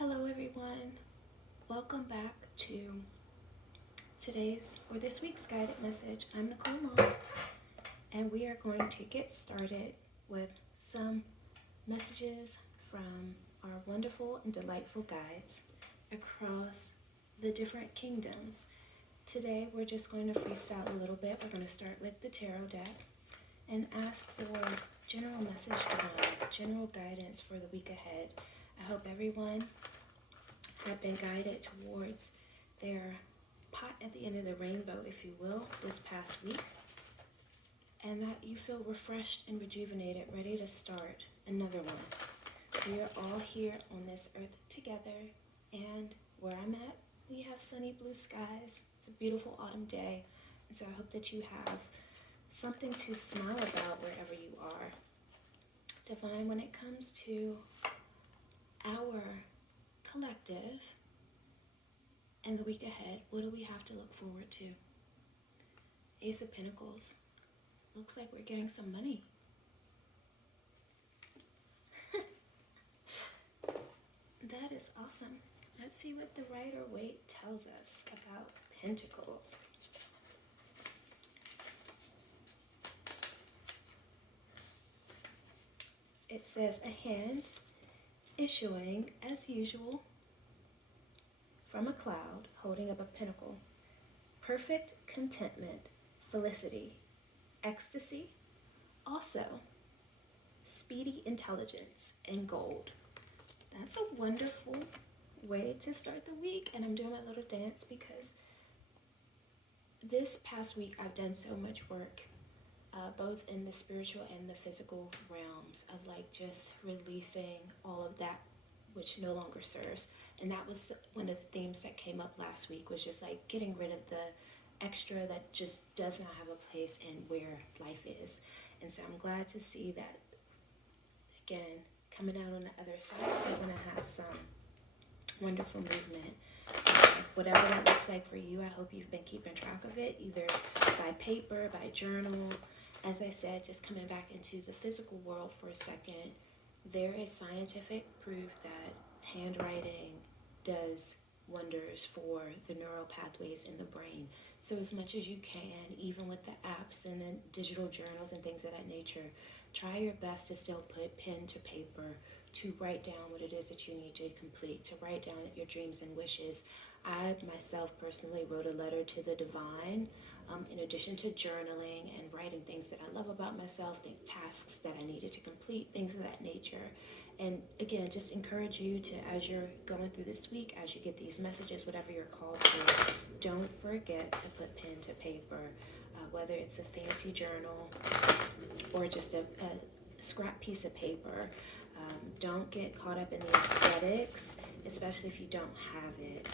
Hello everyone, welcome back to this week's guided message. I'm Nicole Long, and we are going to get started with some messages from our wonderful and delightful guides across the different kingdoms. Today we're just going to freestyle a little bit. We're going to start with the tarot deck and ask for general message divine, general guidance for the week ahead. I hope everyone have been guided towards their pot at the end of the rainbow, if you will, this past week, and that you feel refreshed and rejuvenated, ready to start another one. We are all here on this earth together, and where I'm at, we have sunny blue skies. It's a beautiful autumn day, and so I hope that you have something to smile about wherever you are. Divine, when it comes to our collective and the week ahead, what do we have to look forward to? Ace of Pentacles. Looks like we're getting some money. That is awesome. Let's see what the Rider-Waite tells us about Pentacles. It says, a hand issuing, as usual, from a cloud, holding up a pentacle. Perfect contentment, felicity, ecstasy, also speedy intelligence, and gold. That's a wonderful way to start the week, and I'm doing my little dance because this past week I've done so much work, both in the spiritual and the physical realms, of like just releasing all of that which no longer serves. And that was one of the themes that came up last week, was just like getting rid of the extra that just does not have a place in where life is. And so I'm glad to see that, again, coming out on the other side, we're going to have some wonderful movement. Whatever that looks like for you, I hope you've been keeping track of it, either by paper, by journal. As I said, just coming back into the physical world for a second, there is scientific proof that handwriting does wonders for the neural pathways in the brain. So as much as you can, even with the apps and the digital journals and things of that nature, try your best to still put pen to paper, to write down what it is that you need to complete, to write down your dreams and wishes. I myself personally wrote a letter to the divine, in addition to journaling and writing things that I love about myself, the tasks that I needed to complete, things of that nature. And again, just encourage you to, as you're going through this week, as you get these messages, whatever you're called to, don't forget to put pen to paper, whether it's a fancy journal or just a scrap piece of paper. Don't get caught up in the aesthetics, especially if you don't have it.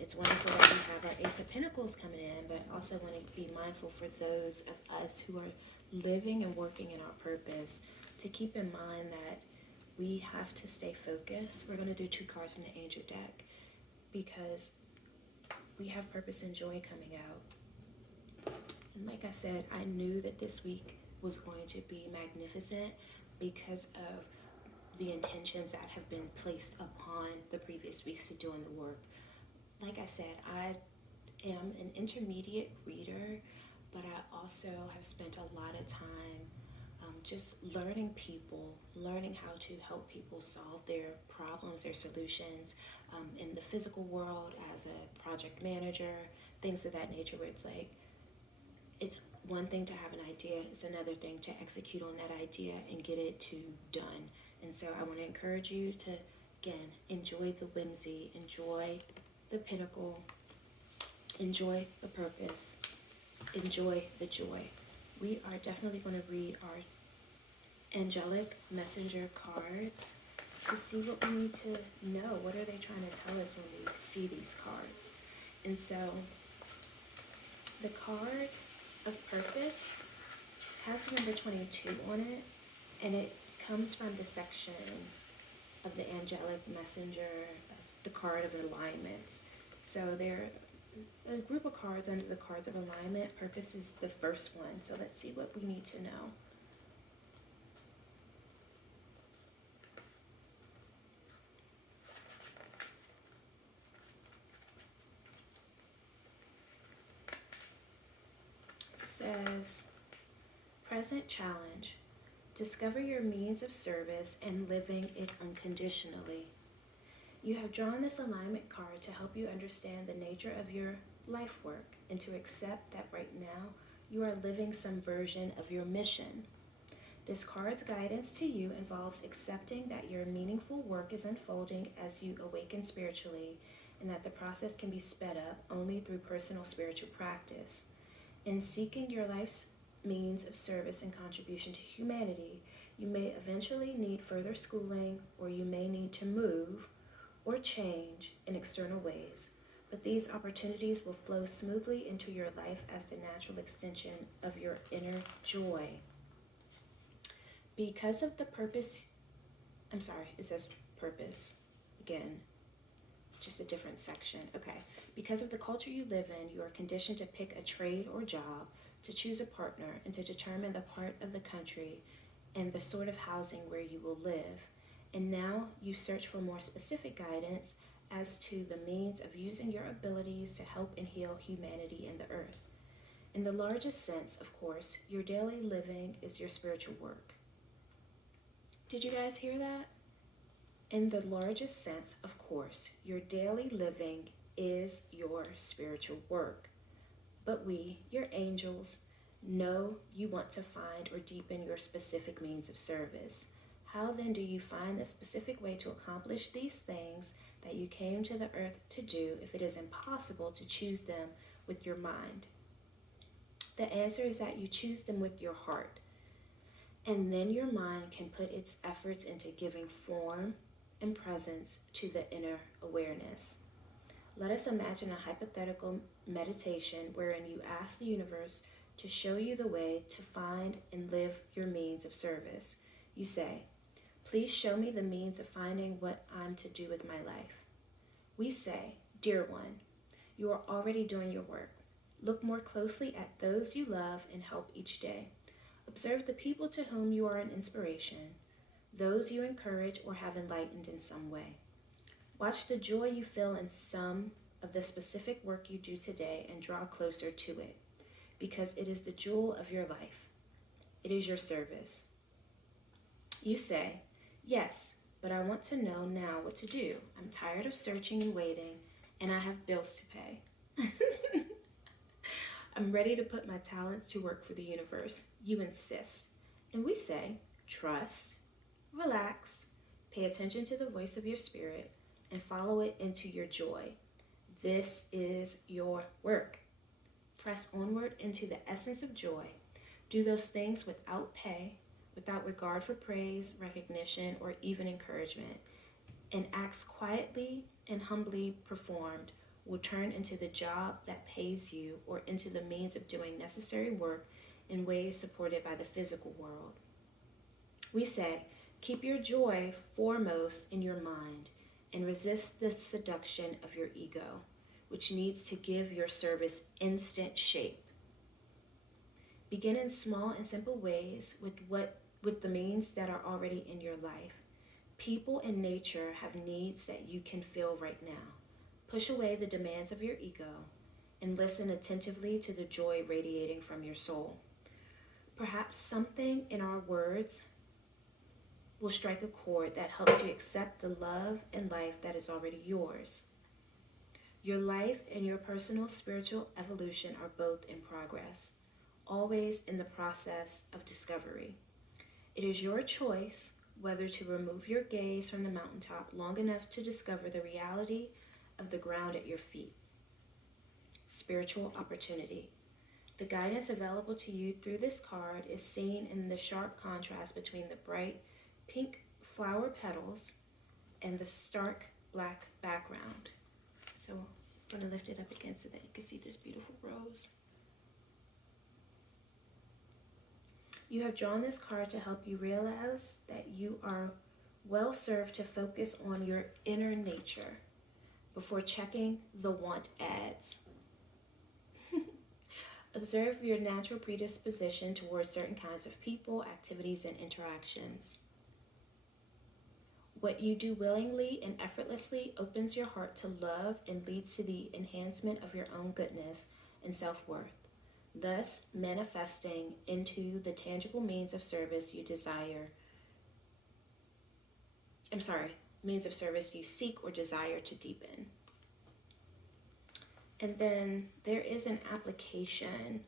It's wonderful that we have our Ace of Pentacles coming in, but also want to be mindful for those of us who are living and working in our purpose, to keep in mind that we have to stay focused. We're going to do 2 cards from the Angel deck because we have purpose and joy coming out. And like I said, I knew that this week was going to be magnificent because of the intentions that have been placed upon the previous weeks to doing the work. Like I said, I am an intermediate reader, but I also have spent a lot of time just learning people, learning how to help people solve their problems, their solutions, in the physical world as a project manager, things of that nature, where it's like, it's one thing to have an idea, it's another thing to execute on that idea and get it to done. And so I want to encourage you to, again, enjoy the whimsy, enjoy the pinnacle, enjoy the purpose, enjoy the joy. We are definitely going to read our angelic messenger cards to see what we need to know. What are they trying to tell us when we see these cards? And so the card of purpose has the number 22 on it, and it comes from the section of the angelic messenger, of the card of alignments. So there are a group of cards under the cards of alignment. Purpose is the first one. So let's see what we need to know. says, present challenge. Discover your means of service and living it unconditionally. You have drawn this alignment card to help you understand the nature of your life work and to accept that right now you are living some version of your mission. This card's guidance to you involves accepting that your meaningful work is unfolding as you awaken spiritually and that the process can be sped up only through personal spiritual practice. In seeking your life's means of service and contribution to humanity, you may eventually need further schooling, or you may need to move or change in external ways, but these opportunities will flow smoothly into your life as the natural extension of your inner joy. Because of the purpose, it says purpose again, just a different section. Okay. Because of the culture you live in, you are conditioned to pick a trade or job, to choose a partner, and to determine the part of the country and the sort of housing where you will live. And now you search for more specific guidance as to the means of using your abilities to help and heal humanity and the earth. In the largest sense, of course, your daily living is your spiritual work. Did you guys hear that? In the largest sense, of course, your daily living is your spiritual work. But we, your angels, know you want to find or deepen your specific means of service. How then do you find the specific way to accomplish these things that you came to the earth to do if it is impossible to choose them with your mind? The answer is that you choose them with your heart. And then your mind can put its efforts into giving form and presence to the inner awareness. Let us imagine a hypothetical meditation wherein you ask the universe to show you the way to find and live your means of service. You say, please show me the means of finding what I'm to do with my life. We say, dear one, you are already doing your work. Look more closely at those you love and help each day. Observe the people to whom you are an inspiration, those you encourage or have enlightened in some way. Watch the joy you feel in some of the specific work you do today and draw closer to it, because it is the jewel of your life. It is your service. You say, yes, but I want to know now what to do. I'm tired of searching and waiting, and I have bills to pay. I'm ready to put my talents to work for the universe. You insist. And we say, trust, relax, pay attention to the voice of your spirit, and follow it into your joy. This is your work. Press onward into the essence of joy. Do those things without pay, without regard for praise, recognition, or even encouragement. And acts quietly and humbly performed will turn into the job that pays you or into the means of doing necessary work in ways supported by the physical world. We say, keep your joy foremost in your mind and resist the seduction of your ego, which needs to give your service instant shape. Begin in small and simple ways with the means that are already in your life. People and nature have needs that you can feel right now. Push away the demands of your ego and listen attentively to the joy radiating from your soul. Perhaps something in our words will strike a chord that helps you accept the love and life that is already yours. Your life and your personal spiritual evolution are both in progress, always in the process of discovery. It is your choice whether to remove your gaze from the mountaintop long enough to discover the reality of the ground at your feet. Spiritual opportunity. The guidance available to you through this card is seen in the sharp contrast between the bright pink flower petals and the stark black background. So I'm going to lift it up again so that you can see this beautiful rose. You have drawn this card to help you realize that you are well served to focus on your inner nature before checking the want ads. Observe your natural predisposition towards certain kinds of people, activities, and interactions. What you do willingly and effortlessly opens your heart to love and leads to the enhancement of your own goodness and self-worth. thus manifesting into the tangible means of service you desire. Means of service you seek or desire to deepen. And then there is an application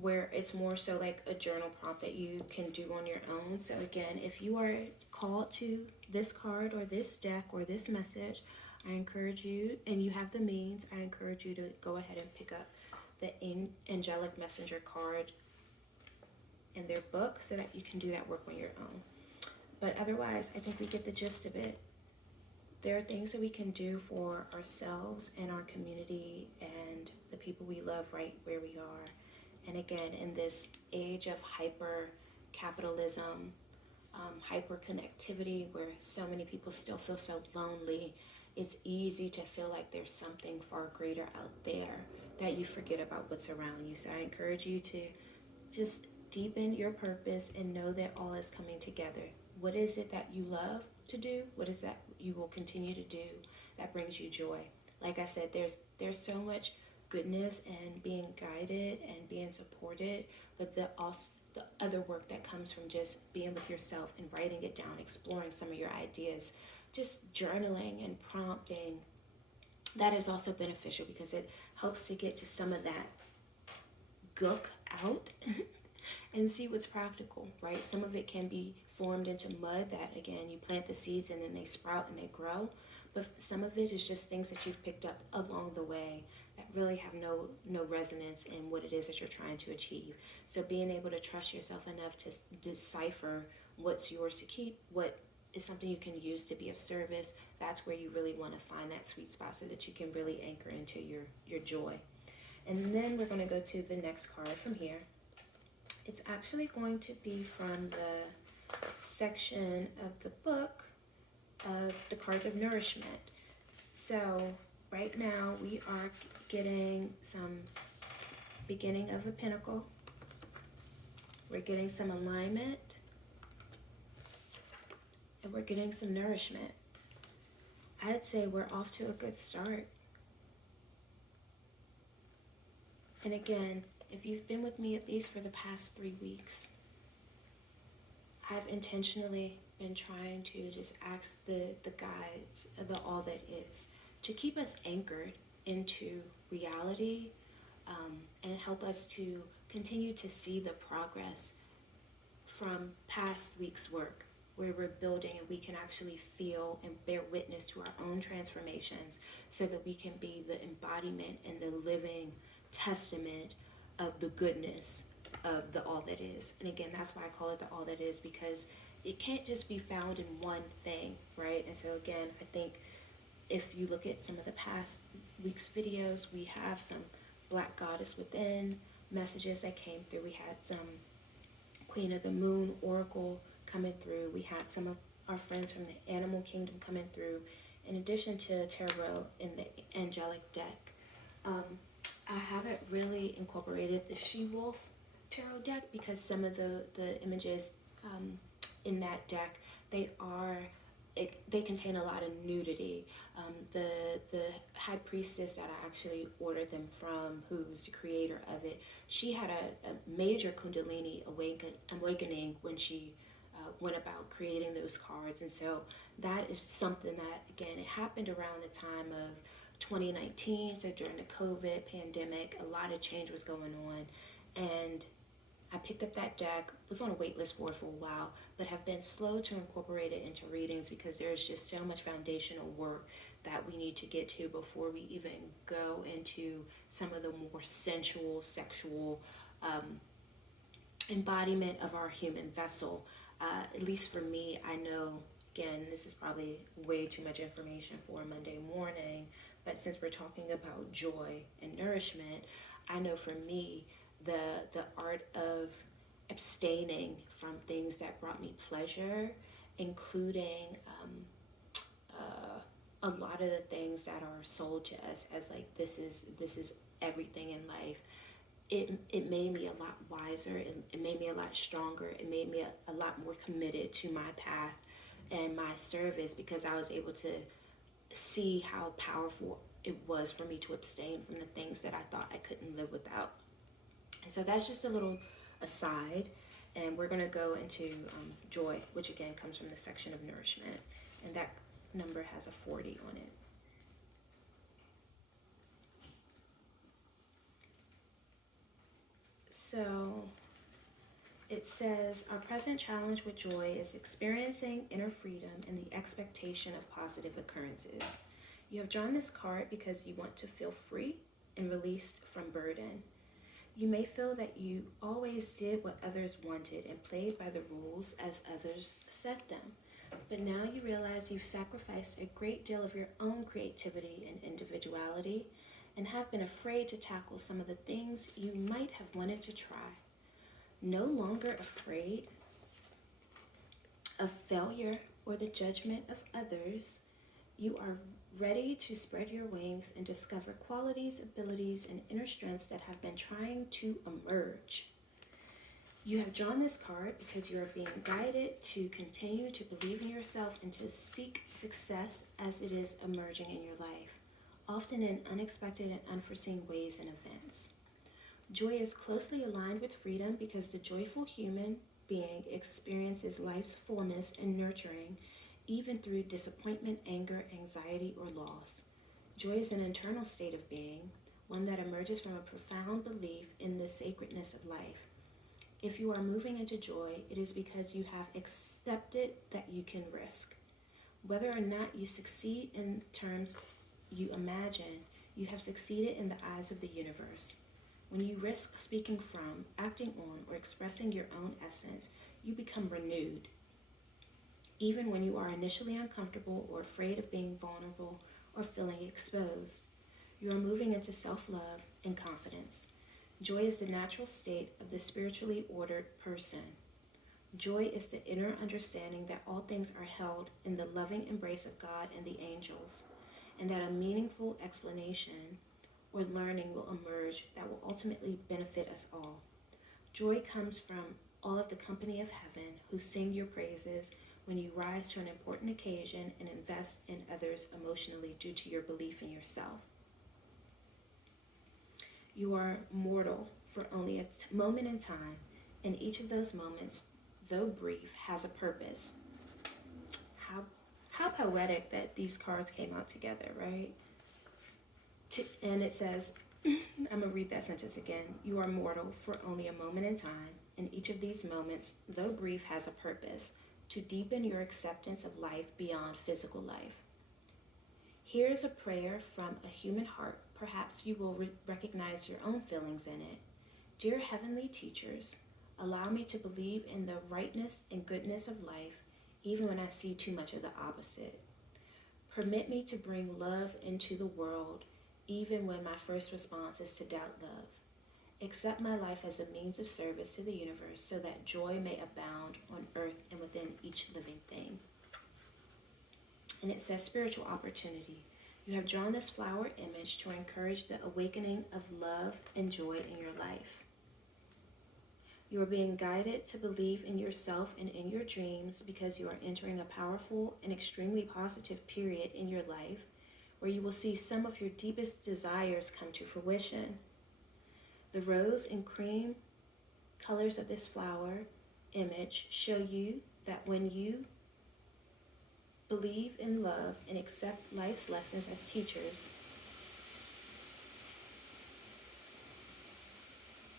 where it's more so like a journal prompt that you can do on your own. So again, if you are called to this card or this deck or this message, I encourage you, and you have the means, I encourage you to go ahead and pick up the Angelic Messenger card in their book so that you can do that work on your own. But otherwise, I think we get the gist of it. There are things that we can do for ourselves and our community and the people we love right where we are. And again, in this age of hyper capitalism, hyper connectivity, where so many people still feel so lonely, it's easy to feel like there's something far greater out there that you forget about what's around you. So I encourage you to just deepen your purpose and know that all is coming together. What is it that you love to do? What is that you will continue to do that brings you joy? Like I said, there's so much goodness and being guided and being supported, but the other work that comes from just being with yourself and writing it down, exploring some of your ideas, just journaling and prompting, that is also beneficial because it helps to get to some of that gook out and see what's practical, right? Some of it can be formed into mud that, again, you plant the seeds and then they sprout and they grow. But some of it is just things that you've picked up along the way that really have no resonance in what it is that you're trying to achieve. So being able to trust yourself enough to decipher what's yours to keep, what is something you can use to be of service, that's where you really want to find that sweet spot so that you can really anchor into your joy. And then we're going to go to the next card from here. It's actually going to be from the section of the book of the cards of nourishment. So right now we are getting some beginning of a pentacle. We're getting some alignment. And we're getting some nourishment. I'd say we're off to a good start. And again, if you've been with me at least for the past 3 weeks, I've intentionally been trying to just ask the guides, the all that is, to keep us anchored into reality, and help us to continue to see the progress from past week's work, where we're building and we can actually feel and bear witness to our own transformations so that we can be the embodiment and the living testament of the goodness of the all that is. And again, that's why I call it the all that is, because it can't just be found in one thing, right? And so again, I think if you look at some of the past week's videos, we have some Black Goddess Within messages that came through. We had some Queen of the Moon Oracle coming through. We had some of our friends from the Animal Kingdom coming through, in addition to tarot in the angelic deck. I haven't really incorporated the She-Wolf tarot deck because some of the images in that deck, they contain a lot of nudity. The high priestess that I actually ordered them from, who's the creator of it, she had a major Kundalini awakening when she went about creating those cards. And so that is something that, again, it happened around the time of 2019, so during the COVID pandemic, a lot of change was going on, and I picked up that deck, was on a wait list for it for a while, but have been slow to incorporate it into readings because there's just so much foundational work that we need to get to before we even go into some of the more sensual, sexual embodiment of our human vessel. At least for me, I know, again, this is probably way too much information for a Monday morning, but since we're talking about joy and nourishment, I know for me, the art of abstaining from things that brought me pleasure, including a lot of the things that are sold to us as like this is everything in life. It made me a lot wiser. It made me a lot stronger. It made me a lot more committed to my path and my service, because I was able to see how powerful it was for me to abstain from the things that I thought I couldn't live without. And so that's just a little aside. And we're going to go into joy, which again comes from the section of nourishment. And that number has a 40 on it. So it says, our present challenge with joy is experiencing inner freedom and the expectation of positive occurrences. You have drawn this card because you want to feel free and released from burden. You may feel that you always did what others wanted and played by the rules as others set them. But now you realize you've sacrificed a great deal of your own creativity and individuality and have been afraid to tackle some of the things you might have wanted to try. No longer afraid of failure or the judgment of others, you are ready to spread your wings and discover qualities, abilities, and inner strengths that have been trying to emerge. You have drawn this card because you are being guided to continue to believe in yourself and to seek success as it is emerging in your life, often in unexpected and unforeseen ways and events. Joy is closely aligned with freedom because the joyful human being experiences life's fullness and nurturing even through disappointment, anger, anxiety, or loss. Joy is an internal state of being, one that emerges from a profound belief in the sacredness of life. If you are moving into joy, it is because you have accepted that you can risk. Whether or not you succeed in terms you imagine, you have succeeded in the eyes of the universe. When you risk speaking from, acting on, or expressing your own essence, you become renewed. Even when you are initially uncomfortable or afraid of being vulnerable or feeling exposed, you are moving into self-love and confidence. Joy is the natural state of the spiritually ordered person. Joy is the inner understanding that all things are held in the loving embrace of God and the angels, and that a meaningful explanation or learning will emerge that will ultimately benefit us all. Joy comes from all of the company of heaven who sing your praises when you rise to an important occasion and invest in others emotionally due to your belief in yourself. You are mortal for only a moment in time, and each of those moments, though brief, has a purpose. How poetic that these cards came out together, right? And it says, I'm going to read that sentence again. You are mortal for only a moment in time, and each of these moments, though brief, has a purpose to deepen your acceptance of life beyond physical life. Here is a prayer from a human heart. Perhaps you will recognize your own feelings in it. Dear heavenly teachers, allow me to believe in the rightness and goodness of life, even when I see too much of the opposite. Permit me to bring love into the world, even when my first response is to doubt love. Accept my life as a means of service to the universe so that joy may abound on earth and within each living thing. And it says spiritual opportunity. You have drawn this flower image to encourage the awakening of love and joy in your life. You are being guided to believe in yourself and in your dreams because you are entering a powerful and extremely positive period in your life where you will see some of your deepest desires come to fruition. The rose and cream colors of this flower image show you that when you believe in love and accept life's lessons as teachers,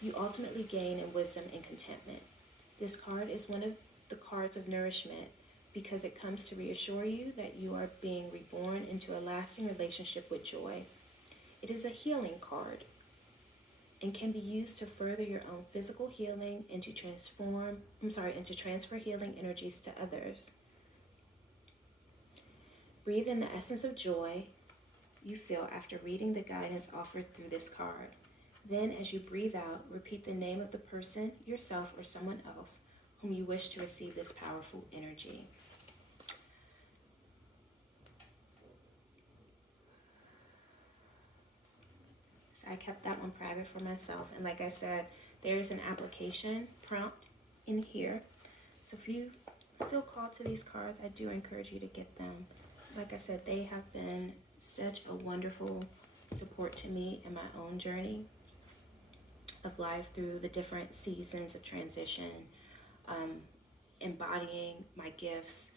you ultimately gain in wisdom and contentment. This card is one of the cards of nourishment because it comes to reassure you that you are being reborn into a lasting relationship with joy. It is a healing card and can be used to further your own physical healing and to transfer healing energies to others. Breathe in the essence of joy you feel after reading the guidance offered through this card. Then, as you breathe out, repeat the name of the person, yourself, or someone else whom you wish to receive this powerful energy. So I kept that one private for myself. And like I said, there's an application prompt in here. So if you feel called to these cards, I do encourage you to get them. Like I said, they have been such a wonderful support to me in my own journey of life through the different seasons of transition, embodying my gifts,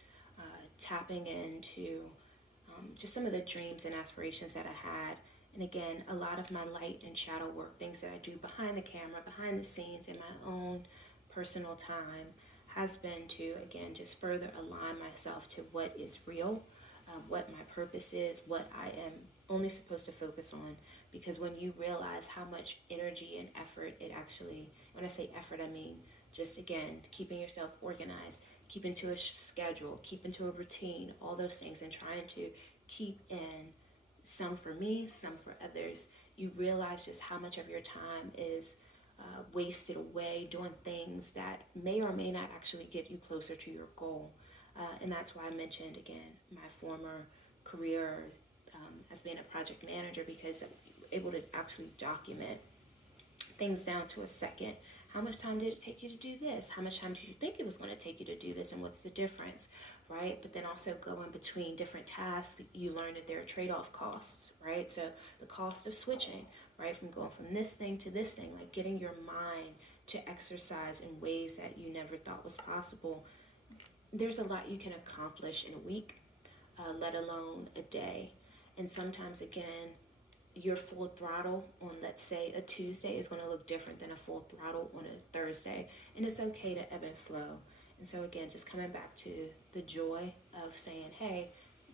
tapping into just some of the dreams and aspirations that I had. And again, a lot of my light and shadow work, things that I do behind the camera, behind the scenes, in my own personal time, has been to, again, just further align myself to what is real, what my purpose is, what I am only supposed to focus on. Because when you realize how much energy and effort it actually, when I say effort, I mean just, again, keeping yourself organized, keeping to a schedule, keeping to a routine, all those things, and trying to keep in some for me, some for others, you realize just how much of your time is wasted away doing things that may or may not actually get you closer to your goal. And that's why I mentioned, again, my former career as being a project manager, because I'm able to actually document things down to a second. How much time did it take you to do this? How much time did you think it was going to take you to do this? And what's the difference, right? But then also going between different tasks, you learn that there are trade-off costs, right? So the cost of switching, right? From going from this thing to this thing, like getting your mind to exercise in ways that you never thought was possible. There's a lot you can accomplish in a week, let alone a day. And sometimes, again, your full throttle on, let's say, a Tuesday is going to look different than a full throttle on a Thursday. And it's okay to ebb and flow. And so, again, just coming back to the joy of saying, hey,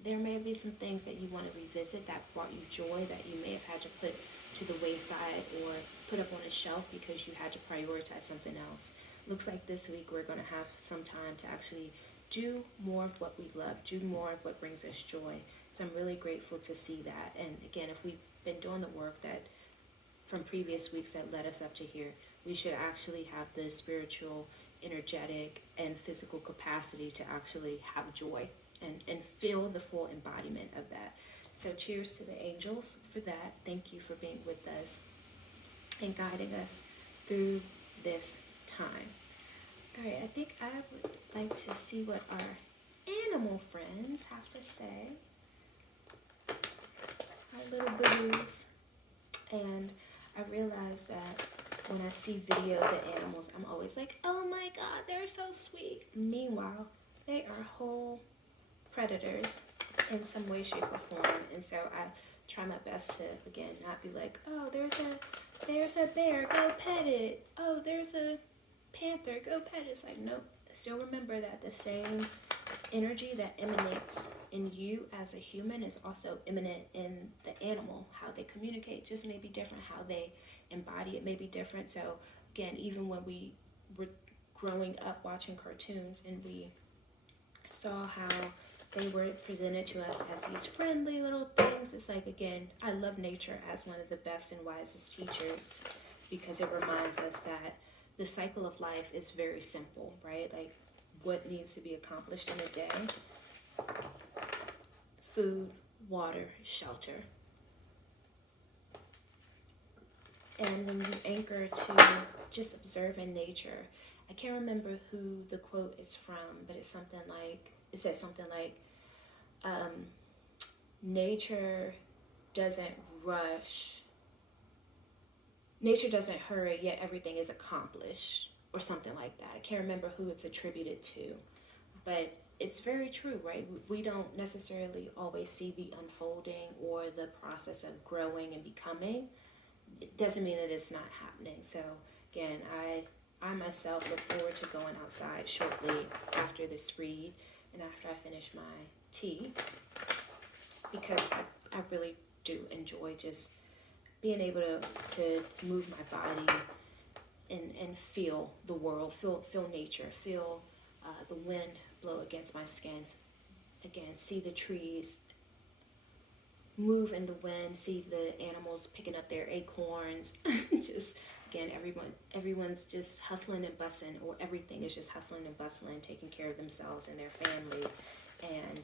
there may be some things that you want to revisit that brought you joy that you may have had to put to the wayside or put up on a shelf because you had to prioritize something else. Looks like this week we're going to have some time to actually do more of what we love, do more of what brings us joy. So I'm really grateful to see that. And again, if we've been doing the work that from previous weeks that led us up to here, we should actually have the spiritual, energetic, and physical capacity to actually have joy and feel the full embodiment of that. So cheers to the angels for that. Thank you for being with us and guiding us through this time. All right, I think I would like to see what our animal friends have to say. Our little boo-boos. And I realize that when I see videos of animals, I'm always like, oh my God, they're so sweet. Meanwhile, they are whole predators in some way, shape, or form. And so I try my best to, again, not be like, oh, there's a bear, go pet it. Oh, there's a panther, go pet it. It's like, nope. Still remember that the same energy that emanates in you as a human is also imminent in the animal. How they communicate just may be different. How they embody it may be different. So again, even when we were growing up watching cartoons and we saw how they were presented to us as these friendly little things, it's like, again, I love nature as one of the best and wisest teachers because it reminds us that the cycle of life is very simple, right? Like what needs to be accomplished in a day: food, water, shelter. And when you anchor to just observing nature, I can't remember who the quote is from, but it's something like, it says something like, nature doesn't rush, nature doesn't hurry, yet everything is accomplished, or something like that. I can't remember who it's attributed to, but it's very true, right? We don't necessarily always see the unfolding or the process of growing and becoming. It doesn't mean that it's not happening. So again, I myself look forward to going outside shortly after this read and after I finish my tea, because I really do enjoy just being able to move my body and feel the world, feel nature, feel the wind blow against my skin. Again, see the trees move in the wind, see the animals picking up their acorns. Just, again, everyone's just hustling and bustling, or everything is just hustling and bustling, taking care of themselves and their family. And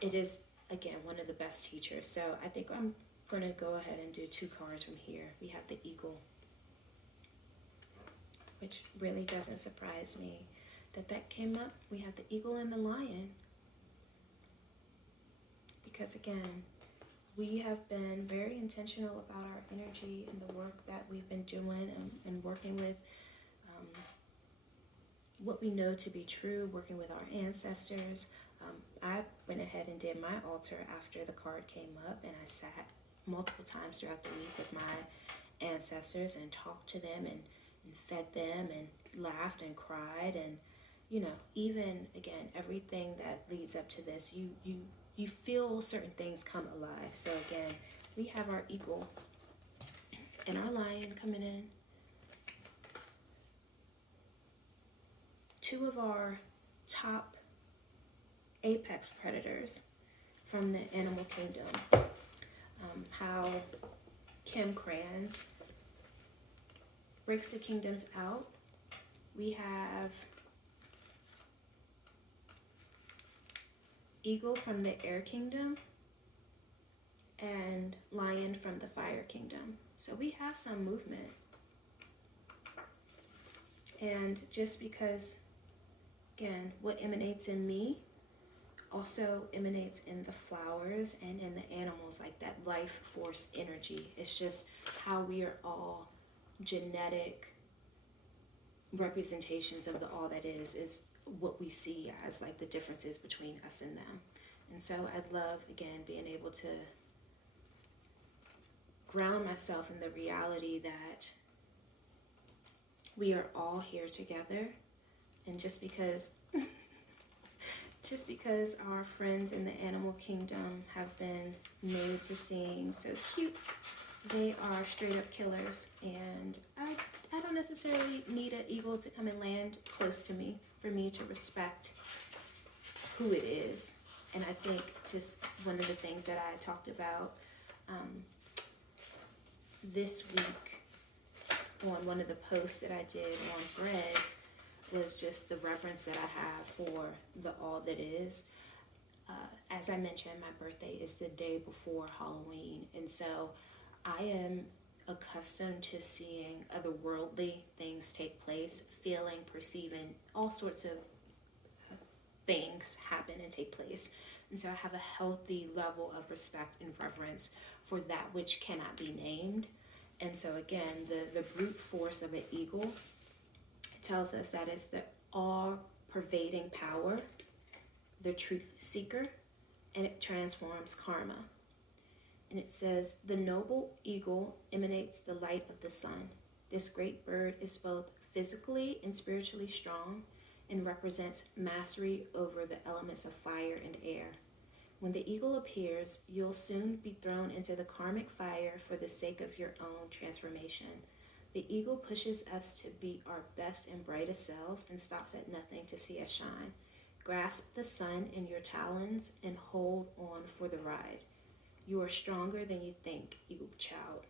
it is, again, one of the best teachers. So I think I'm going to go ahead and do 2 cards from here. We have the eagle, which really doesn't surprise me that came up. We have the eagle and the lion. Because again, we have been very intentional about our energy and the work that we've been doing, and working with what we know to be true, working with our ancestors. I went ahead and did my altar after the card came up, and I sat multiple times throughout the week with my ancestors and talked to them, and fed them and laughed and cried, and even again, everything that leads up to this, you feel certain things come alive. So again, we have our eagle and our lion coming in. Two of our top apex predators from the animal kingdom. How Kim Kranz breaks the kingdoms out. We have eagle from the air kingdom and lion from the fire kingdom. So we have some movement. And just because, again, what emanates in me also emanates in the flowers and in the animals, like that life force energy. It's just how we are all genetic representations of the all that is what we see as like the differences between us and them. And so I'd love, again, being able to ground myself in the reality that we are all here together. And just because our friends in the animal kingdom have been made to seem so cute, they are straight up killers. And I don't necessarily need an eagle to come and land close to me for me to respect who it is. And I think just one of the things that I talked about this week on one of the posts that I did on Threads was just the reverence that I have for the all that is. As I mentioned, my birthday is the day before Halloween, and so I am accustomed to seeing otherworldly things take place, feeling, perceiving all sorts of things happen and take place. And so I have a healthy level of respect and reverence for that which cannot be named. And so again, the brute force of an eagle tells us that it's the all-pervading power, the truth seeker, and it transforms karma. And it says, the noble eagle emanates the light of the sun. This great bird is both physically and spiritually strong and represents mastery over the elements of fire and air. When the eagle appears, you'll soon be thrown into the karmic fire for the sake of your own transformation. The eagle pushes us to be our best and brightest selves and stops at nothing to see us shine. Grasp the sun in your talons and hold on for the ride. You are stronger than you think, eagle child.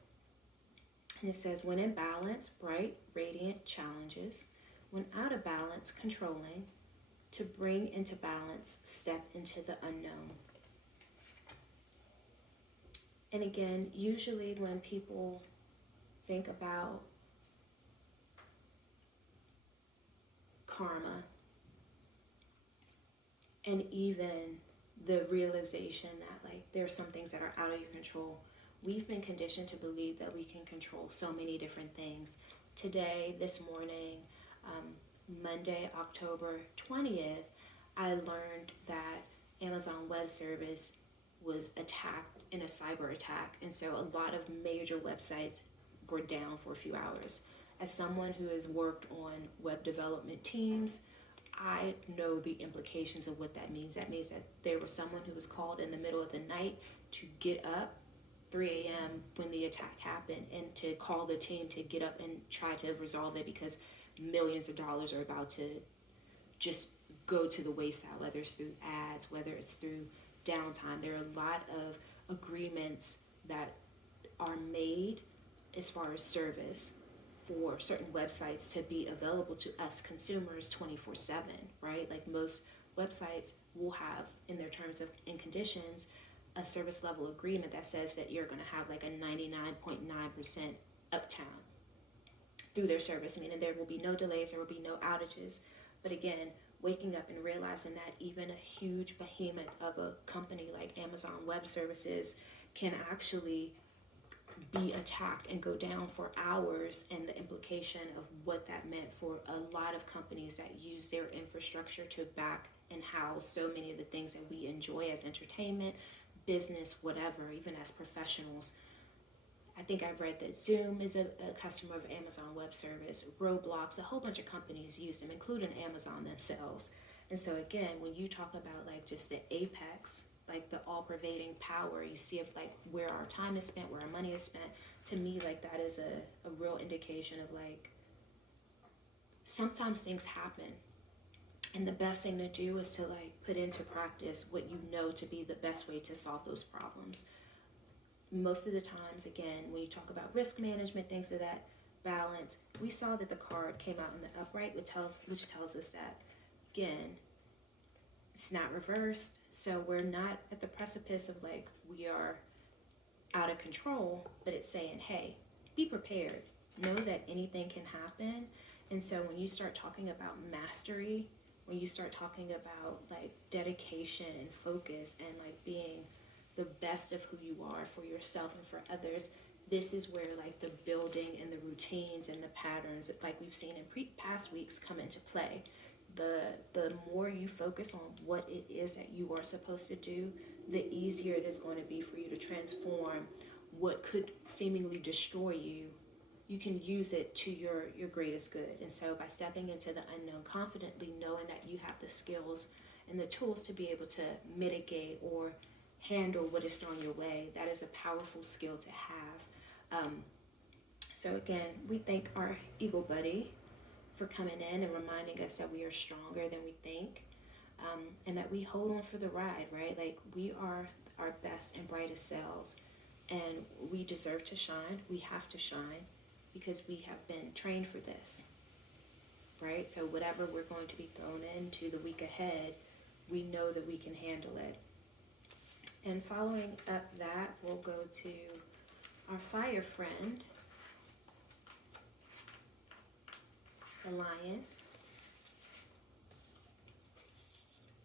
And it says, when in balance, bright, radiant challenges. When out of balance, controlling. To bring into balance, step into the unknown. And again, usually when people think about karma, and even the realization that like there are some things that are out of your control, we've been conditioned to believe that we can control so many different things. Today, this morning, Monday, October 20th, I learned that Amazon Web Service was attacked in a cyber attack, and so a lot of major websites were down for a few hours. As someone who has worked on web development teams, I know the implications of what that means. That means that there was someone who was called in the middle of the night to get up 3 a.m. when the attack happened and to call the team to get up and try to resolve it, because millions of dollars are about to just go to the wayside, whether it's through ads, whether it's through downtime. There are a lot of agreements that are made as far as service for certain websites to be available to us consumers 24/7, right? Like most websites will have in their terms of and conditions a service level agreement that says that you're going to have like a 99.9% uptime through their service, meaning there will be no delays, there will be no outages. But again, waking up and realizing that even a huge behemoth of a company like Amazon Web Services can actually be attacked and go down for hours, and the implication of what that meant for a lot of companies that use their infrastructure to back and house so many of the things that we enjoy as entertainment, business, whatever, even as professionals. I think I've read that Zoom is a customer of Amazon Web Service, Roblox, a whole bunch of companies use them, including Amazon themselves. And so again, when you talk about like just the apex, like the all-pervading power you see of like where our time is spent, where our money is spent, to me, like that is a real indication of like sometimes things happen, and the best thing to do is to like put into practice what you know to be the best way to solve those problems. Most of the times, again, when you talk about risk management, things of that balance, we saw that the card came out in the upright, which tells us that, again, it's not reversed. So we're not at the precipice of like we are out of control, but it's saying, hey, be prepared. Know that anything can happen. And so when you start talking about mastery, when you start talking about like dedication and focus and like being the best of who you are for yourself and for others, this is where like the building and the routines and the patterns, like we've seen in past weeks, come into play. The more you focus on what it is that you are supposed to do, the easier it is going to be for you to transform what could seemingly destroy you. You can use it to your greatest good. And so by stepping into the unknown confidently, knowing that you have the skills and the tools to be able to mitigate or handle what is thrown your way, that is a powerful skill to have. So again, we thank our Eagle Buddy for coming in and reminding us that we are stronger than we think, and that we hold on for the ride, right? Like we are our best and brightest selves, and we deserve to shine. We have to shine because we have been trained for this, right? So whatever we're going to be thrown into the week ahead, we know that we can handle it. And following up that, we'll go to our fire friend, the lion,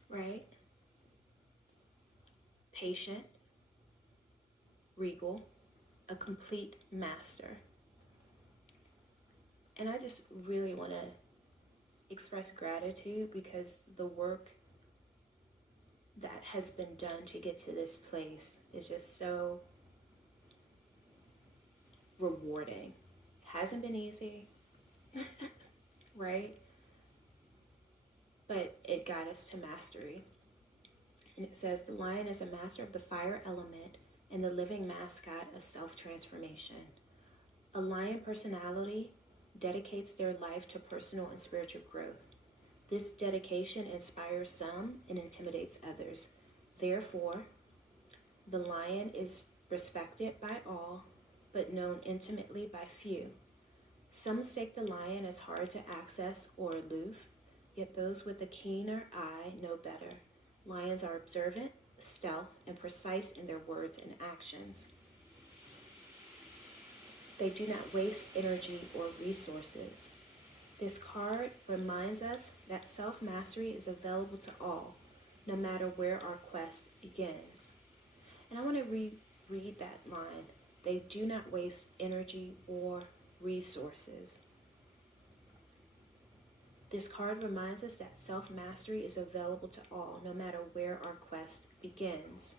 right? Patient, regal, a complete master. And I just really want to express gratitude because the work that has been done to get to this place is just so rewarding. Hasn't been easy, right? But it got us to mastery. And it says the lion is a master of the fire element and the living mascot of self-transformation. A lion personality dedicates their life to personal and spiritual growth. This dedication inspires some and intimidates others. Therefore, the lion is respected by all, but known intimately by few. Some mistake the lion as hard to access or aloof, yet those with a keener eye know better. Lions are observant, stealth, and precise in their words and actions. They do not waste energy or resources. This card reminds us that self-mastery is available to all, no matter where our quest begins. And I want to reread that line. They do not waste energy or resources. This card reminds us that self-mastery is available to all, no matter where our quest begins.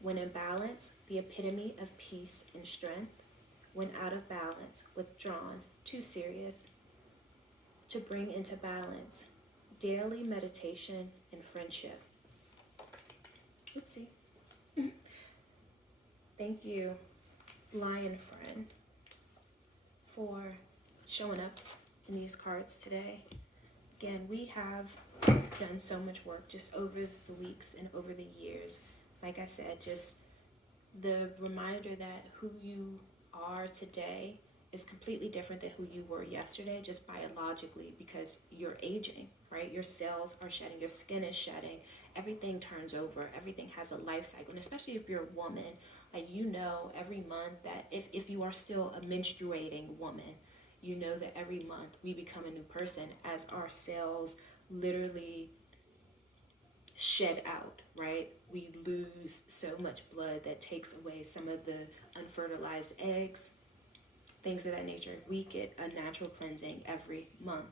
When in balance, the epitome of peace and strength. When out of balance, withdrawn, too serious. To bring into balance, daily meditation and friendship. Oopsie. Thank you, lion friend, for showing up in these cards today. Again, we have done so much work just over the weeks and over the years. Like I said, just the reminder that who you are today is completely different than who you were yesterday, just biologically, because you're aging, right? Your cells are shedding, your skin is shedding, everything turns over, everything has a life cycle. And especially if you're a woman, like you know every month that if you are still a menstruating woman, you know that every month we become a new person as our cells literally shed out, right? We lose so much blood that takes away some of the unfertilized eggs, things of that nature. We get a natural cleansing every month.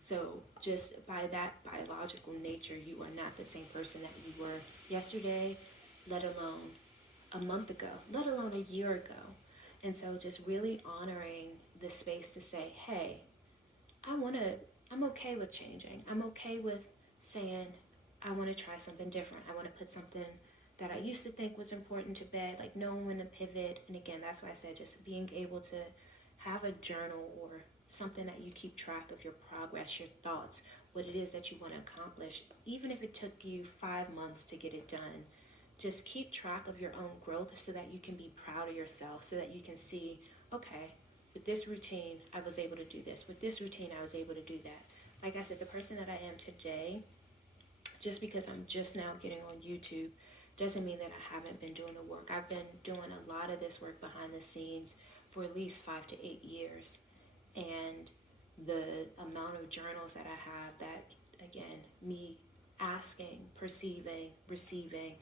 So just by that biological nature, you are not the same person that you were yesterday, let alone a month ago, let alone a year ago. And so just really honoring the space to say, hey, I'm okay with changing. I'm okay with saying, I want to try something different. I want to put something that I used to think was important to bed, like knowing when to pivot. And again, that's why I said just being able to have a journal or something that you keep track of your progress, your thoughts, what it is that you want to accomplish. Even if it took you 5 months to get it done, just keep track of your own growth so that you can be proud of yourself, so that you can see, okay, with this routine, I was able to do this. With this routine, I was able to do that. Like I said, the person that I am today, just because I'm just now getting on YouTube, doesn't mean that I haven't been doing the work. I've been doing a lot of this work behind the scenes for at least 5 to 8 years. And the amount of journals that I have that, again, me asking, perceiving, receiving,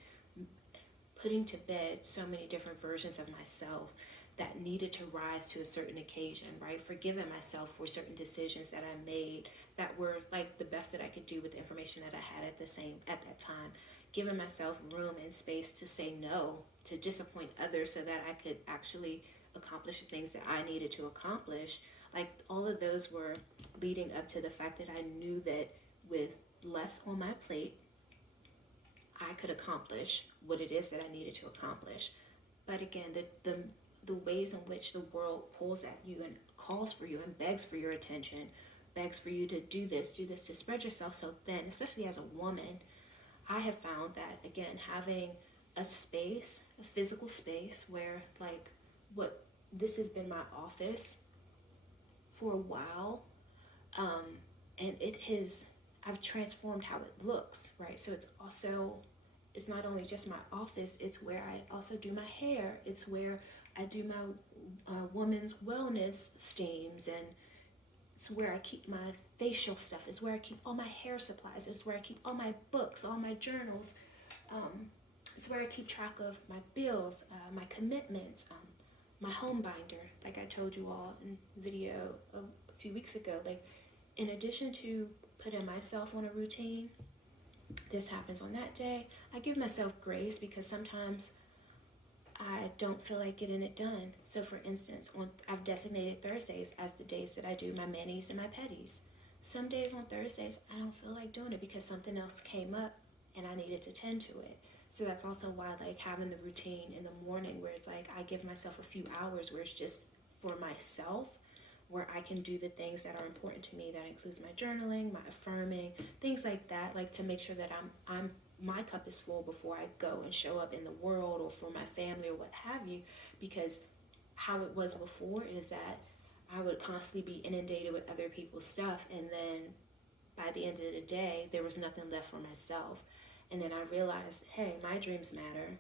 putting to bed so many different versions of myself that needed to rise to a certain occasion, right? Forgiving myself for certain decisions that I made that were like the best that I could do with the information that I had at that time. Giving myself room and space to say no, to disappoint others so that I could actually accomplish the things that I needed to accomplish. Like all of those were leading up to the fact that I knew that with less on my plate, I could accomplish what it is that I needed to accomplish. But again, the ways in which the world pulls at you and calls for you and begs for your attention, begs for you to do this, to spread yourself so thin, especially as a woman, I have found that, again, having a space, a physical space where, like, what this has been my office for a while, and I've transformed how it looks, right? So it's not only just my office, it's where I also do my hair. It's where I do my woman's wellness steams, and it's where I keep my facial stuff. It's where I keep all my hair supplies. It's where I keep all my books, all my journals. It's where I keep track of my bills, my commitments, my home binder, like I told you all in video a few weeks ago. Like, in addition to putting myself on a routine, this happens on that day, I give myself grace because sometimes I don't feel like getting it done. So for instance, I've designated Thursdays as the days that I do my manis and my petties. Some days on Thursdays, I don't feel like doing it because something else came up and I needed to tend to it. So that's also why, like, having the routine in the morning where it's like I give myself a few hours where it's just for myself, where I can do the things that are important to me. That includes my journaling, my affirming, things like that, like to make sure that my cup is full before I go and show up in the world or for my family or what have you. Because how it was before is that I would constantly be inundated with other people's stuff, and then by the end of the day, there was nothing left for myself. And then I realized, hey, my dreams matter.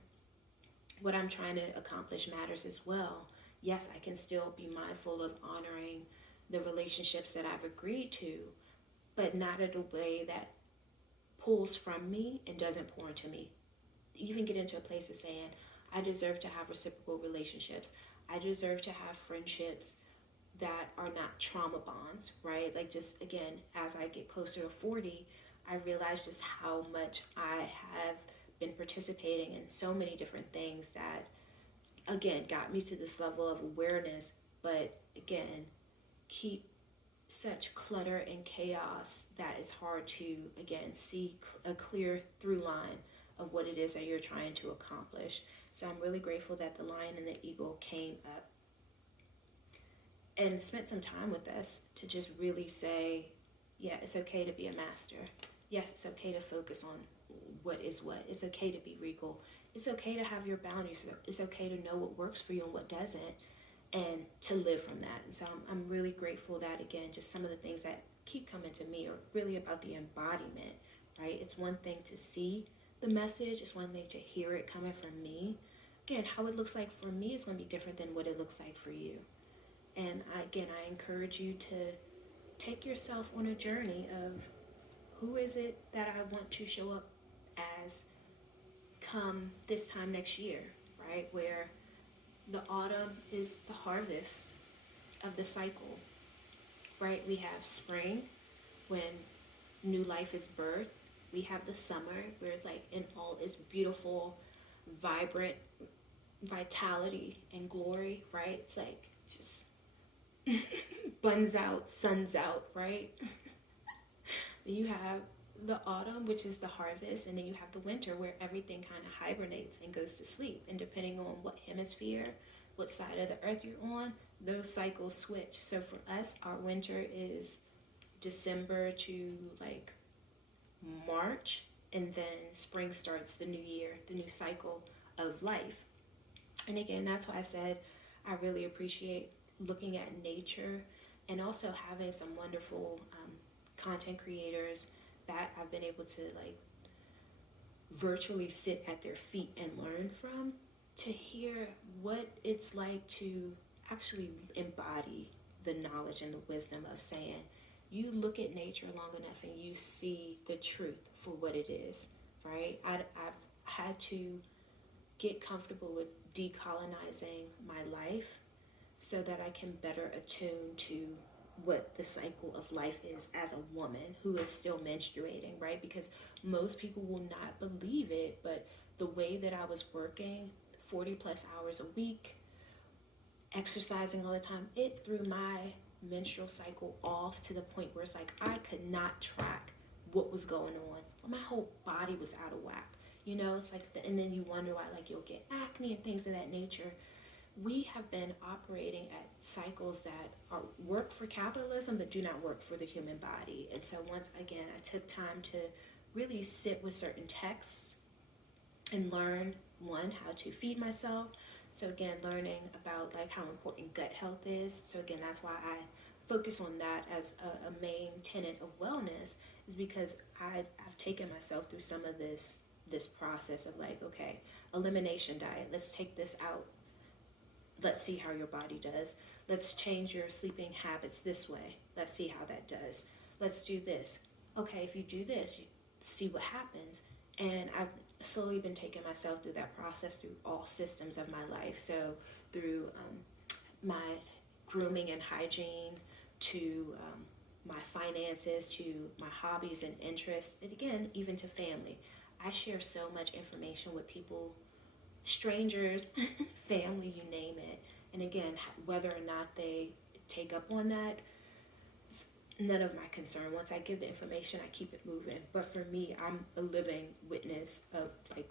What I'm trying to accomplish matters as well. Yes, I can still be mindful of honoring the relationships that I've agreed to, but not in a way that pulls from me and doesn't pour into me. Even get into a place of saying, I deserve to have reciprocal relationships. I deserve to have friendships that are not trauma bonds, right? Like, just again, as I get closer to 40, I realize just how much I have been participating in so many different things that, again, got me to this level of awareness, but again, keep such clutter and chaos that it's hard to, again, see a clear through line of what it is that you're trying to accomplish. So I'm really grateful that the lion and the eagle came up and spent some time with us to just really say, yeah, it's okay to be a master. Yes, it's okay to focus on what is what. It's okay to be regal. It's okay to have your boundaries. It's okay to know what works for you and what doesn't, and to live from that. And so I'm really grateful that, again, just some of the things that keep coming to me are really about the embodiment, right? It's one thing to see the message. It's one thing to hear it coming from me. Again, how it looks like for me is going to be different than what it looks like for you. And I encourage you to take yourself on a journey of who is it that I want to show up as come this time next year, right? Where the autumn is the harvest of the cycle, right? We have spring when new life is birthed. We have the summer where it's like in all its beautiful, vibrant vitality and glory, right? It's like just buns out, suns out, right? Then you have the autumn, which is the harvest, and then you have the winter where everything kind of hibernates and goes to sleep. And depending on what hemisphere, what side of the earth you're on, those cycles switch. So for us, our winter is December to like March, and then spring starts the new year, the new cycle of life. And again, that's why I said I really appreciate looking at nature and also having some wonderful content creators that I've been able to like virtually sit at their feet and learn from, to hear what it's like to actually embody the knowledge and the wisdom of saying, you look at nature long enough and you see the truth for what it is, right? I've had to get comfortable with decolonizing my life so that I can better attune to what the cycle of life is as a woman who is still menstruating, right? Because most people will not believe it, but the way that I was working 40 plus hours a week, exercising all the time, it threw my menstrual cycle off to the point where it's like I could not track what was going on. My whole body was out of whack. You know, it's like, and then you wonder why, like, you'll get acne and things of that nature. We have been operating at cycles that work for capitalism but do not work for the human body. And so once again, I took time to really sit with certain texts and learn, one, how to feed myself. So again, learning about like how important gut health is. So again, that's why I focus on that as a main tenet of wellness, is because I've taken myself through some of this process of like, okay, elimination diet, let's take this out. Let's see how your body does. Let's change your sleeping habits this way. Let's see how that does. Let's do this. Okay, if you do this, you see what happens. And I've slowly been taking myself through that process through all systems of my life. So through my grooming and hygiene, to my finances, to my hobbies and interests, and again, even to family. I share so much information with people, strangers, family, you name it. And again, whether or not they take up on that, it's none of my concern. Once I give the information, I keep it moving. But for me, I'm a living witness of like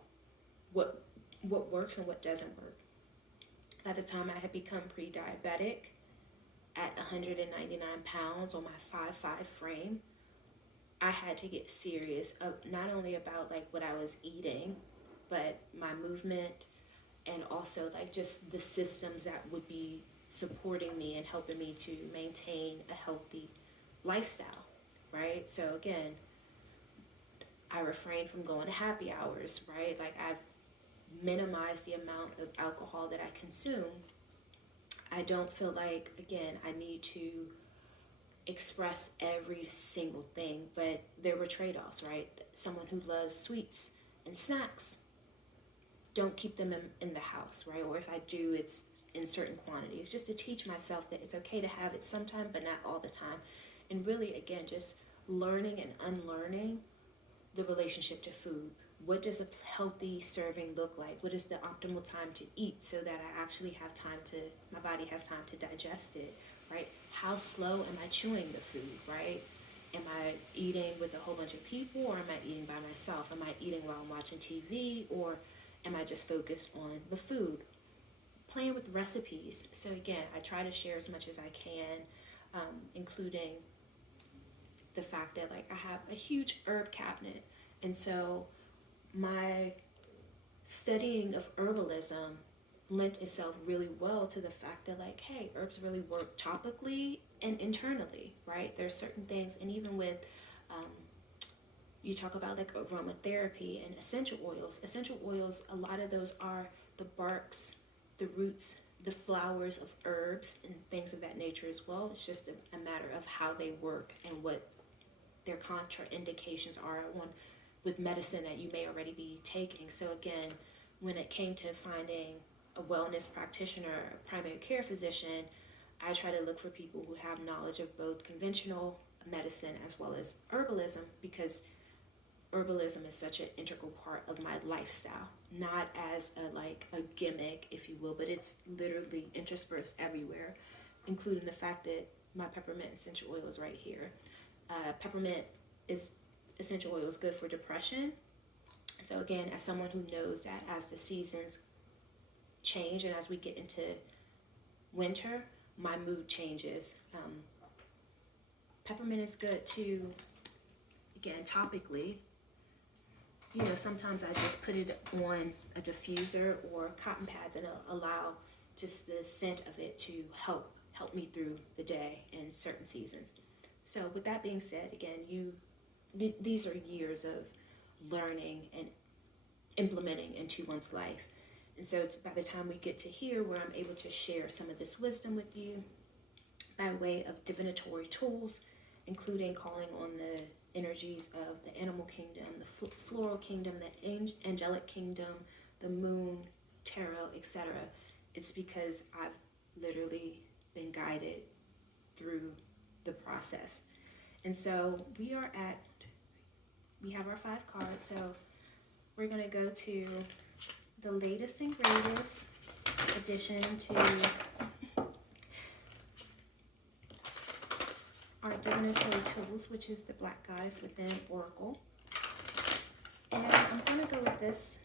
what works and what doesn't work. By the time I had become pre-diabetic at 199 pounds on my 5'5" frame, I had to get serious of not only about like what I was eating, but my movement, and also like just the systems that would be supporting me and helping me to maintain a healthy lifestyle, right? So again, I refrain from going to happy hours, right? Like I've minimized the amount of alcohol that I consume. I don't feel like, again, I need to express every single thing, but there were trade-offs, right? Someone who loves sweets and snacks, don't keep them in the house, right? Or if I do, it's in certain quantities, just to teach myself that it's okay to have it sometime, but not all the time. And really, again, just learning and unlearning the relationship to food. What does a healthy serving look like? What is the optimal time to eat so that I actually have time to, my body has time to digest it, right? How slow am I chewing the food, right? Am I eating with a whole bunch of people, or am I eating by myself? Am I eating while I'm watching TV, or am I just focused on the food? Playing with recipes. So again, I try to share as much as I can, including the fact that like I have a huge herb cabinet. And so my studying of herbalism lent itself really well to the fact that like, hey, herbs really work topically and internally, right? There's certain things, and even with you talk about like aromatherapy and essential oils. Essential oils, a lot of those are the barks, the roots, the flowers of herbs and things of that nature as well. It's just a matter of how they work and what their contraindications are on with medicine that you may already be taking. So again, when it came to finding a wellness practitioner, a primary care physician, I try to look for people who have knowledge of both conventional medicine as well as herbalism, because herbalism is such an integral part of my lifestyle, not as a gimmick, if you will, but it's literally interspersed everywhere, including the fact that my peppermint essential oil is right here. Peppermint is essential oil is good for depression. So again, as someone who knows that as the seasons change and as we get into winter, my mood changes. Peppermint is good too, again, topically. You know, sometimes I just put it on a diffuser or cotton pads and allow just the scent of it to help me through the day in certain seasons. So with that being said, again, these are years of learning and implementing into one's life. And so by the time we get to here, where I'm able to share some of this wisdom with you by way of divinatory tools, including calling on the energies of the animal kingdom, the floral kingdom, the angelic kingdom, the moon, tarot, etc. It's because I've literally been guided through the process. And so we have our 5 cards. So we're going to go to the latest and greatest addition to our divinatory tools, which is the Black Goddess Within Oracle. And I'm going to go with this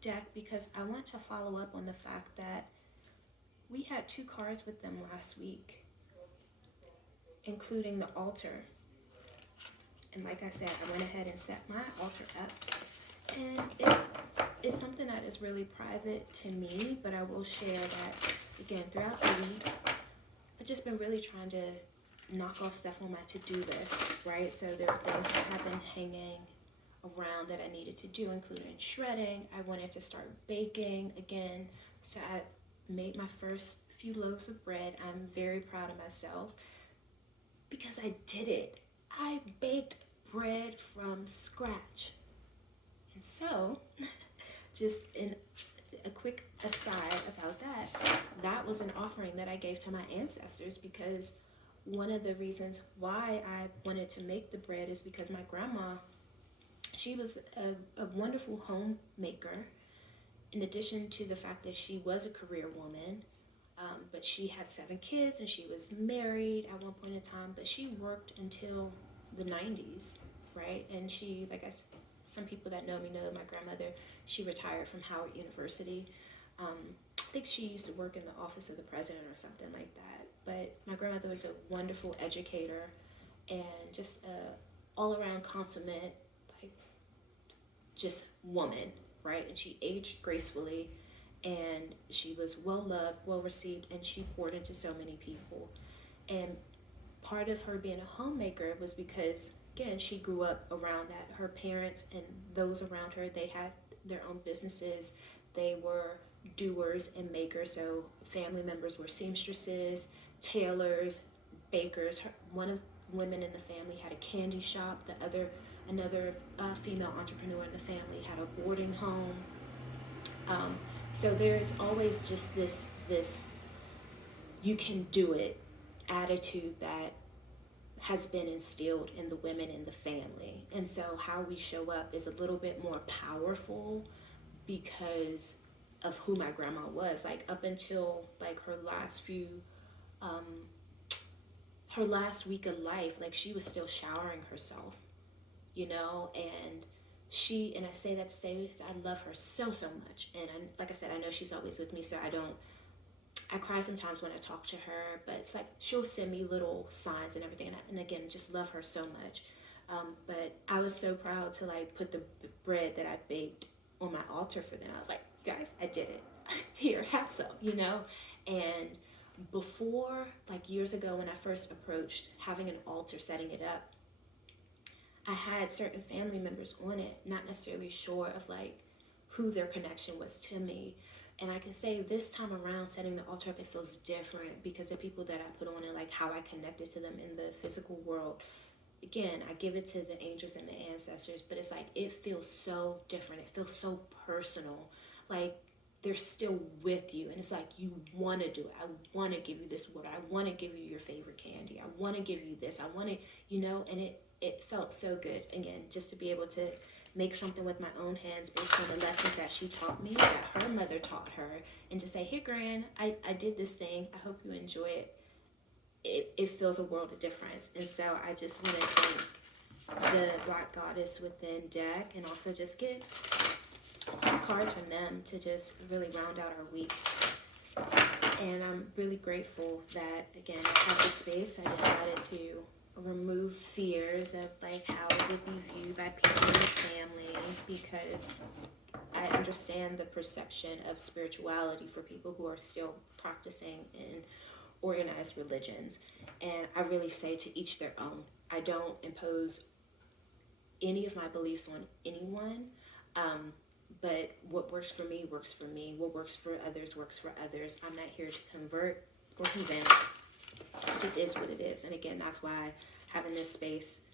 deck because I want to follow up on the fact that we had 2 cards with them last week, including the altar. And like I said, I went ahead and set my altar up. And it is something that is really private to me, but I will share that, again, throughout the week, I've just been really trying to knock off stuff on my to-do list, right? So there are things that have been hanging around that I needed to do, including shredding. I wanted to start baking again. So I made my first few loaves of bread. I'm very proud of myself because I did it. I baked bread from scratch. And so, just in a quick aside about that was an offering that I gave to my ancestors, because one of the reasons why I wanted to make the bread is because my grandma, she was a wonderful homemaker, in addition to the fact that she was a career woman, but she had 7 kids and she was married at one point in time, but she worked until the 90s, right? And she, like I said, some people that know me know my grandmother, she retired from Howard University. I think she used to work in the office of the president or something like that. But my grandmother was a wonderful educator and just a all-around consummate, like, just woman, right? And she aged gracefully, and she was well-loved, well-received, and she poured into so many people. And part of her being a homemaker was because, again, she grew up around that. Her parents and those around her, they had their own businesses. They were doers and makers. So family members were seamstresses, tailors, bakers. One of the women in the family had a candy shop. Another female entrepreneur in the family had a boarding home. So there's always just this you can do it attitude that has been instilled in the women in the family. And so how we show up is a little bit more powerful because of who my grandma was. Like, up until like her last week of life, like, she was still showering herself, you know. And I say that to say because I love her so much. And like I said, I know she's always with me, so I cry sometimes when I talk to her, but it's like she'll send me little signs and everything. And again, just love her so much. But I was so proud to like put the bread that I baked on my altar for them. I was like, guys, I did it. Here, have some, you know? And before, like years ago when I first approached having an altar, setting it up, I had certain family members on it, not necessarily sure of like who their connection was to me. And I can say this time around, setting the altar up, it feels different because the people that I put on it, like how I connected to them in the physical world, again, I give it to the angels and the ancestors, but it's like, it feels so different. It feels so personal. Like, they're still with you. And it's like, you want to do it. I want to give you this water. I want to give you your favorite candy. I want to give you this. I want to, and it felt so good. Again, just to be able to make something with my own hands based on the lessons that she taught me, that her mother taught her, and to say, hey, Gran, I did this thing. I hope you enjoy it. It feels a world of difference. And so I just want to thank the Black Goddess within deck, and also just get some cards from them to just really round out our week. And I'm really grateful that, again, I have the space. I decided to remove fears of like how it would be viewed by people in the family, because I understand the perception of spirituality for people who are still practicing in organized religions. And I really say, to each their own. I don't impose any of my beliefs on anyone, but what works for me works for me. What works for others works for others. I'm not here to convert or convince. It just is what it is. And again, that's why having this space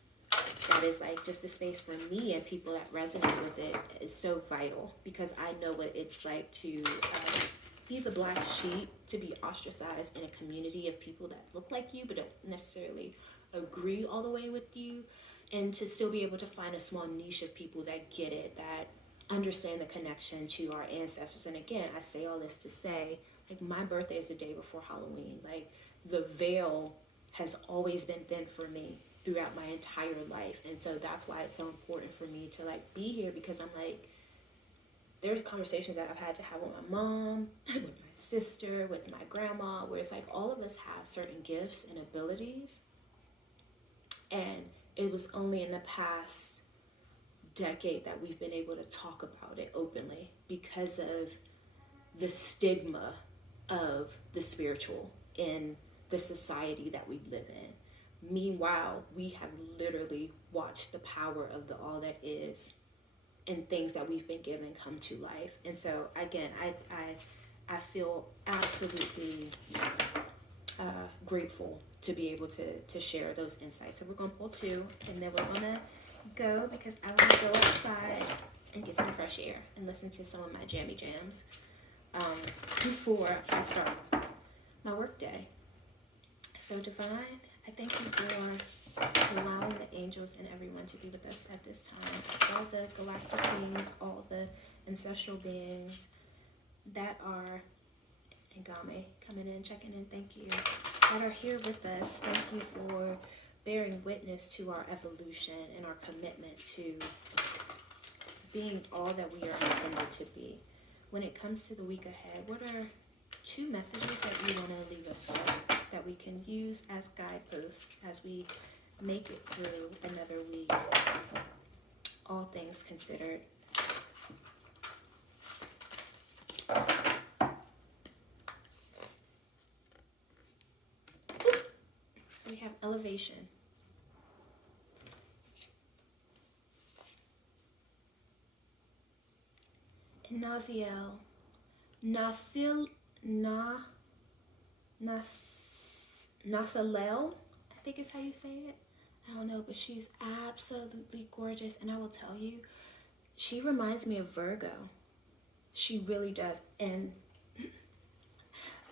that is like just a space for me and people that resonate with it is so vital, because I know what it's like to be the black sheep, to be ostracized in a community of people that look like you but don't necessarily agree all the way with you, and to still be able to find a small niche of people that get it, that understand the connection to our ancestors. And again, I say all this to say, like, my birthday is the day before Halloween. Like, the veil has always been thin for me throughout my entire life. And so that's why it's so important for me to like be here, because I'm like, there's conversations that I've had to have with my mom, with my sister, with my grandma, where it's like all of us have certain gifts and abilities. And it was only in the past decade that we've been able to talk about it openly, because of the stigma of the spiritual in the society that we live in. Meanwhile, we have literally watched the power of the all that is and things that we've been given come to life. And so again, I feel absolutely grateful to be able to share those insights. So we're going to pull two, and then we're going to go, because I want to go outside and get some fresh air and listen to some of my jammy jams before I start my work day. So Divine, I thank you for allowing the angels and everyone to be with us at this time. All the galactic beings, all the ancestral beings that are, and Game coming in, checking in, thank you, that are here with us. Thank you for bearing witness to our evolution and our commitment to being all that we are intended to be. When it comes to the week ahead, what are two messages that you want to leave us with that we can use as guideposts as we make it through another week, all things considered? So we have elevation. And Naziel, Nasalel, I think is how you say it. I don't know, but she's absolutely gorgeous. And I will tell you, she reminds me of Virgo. She really does. And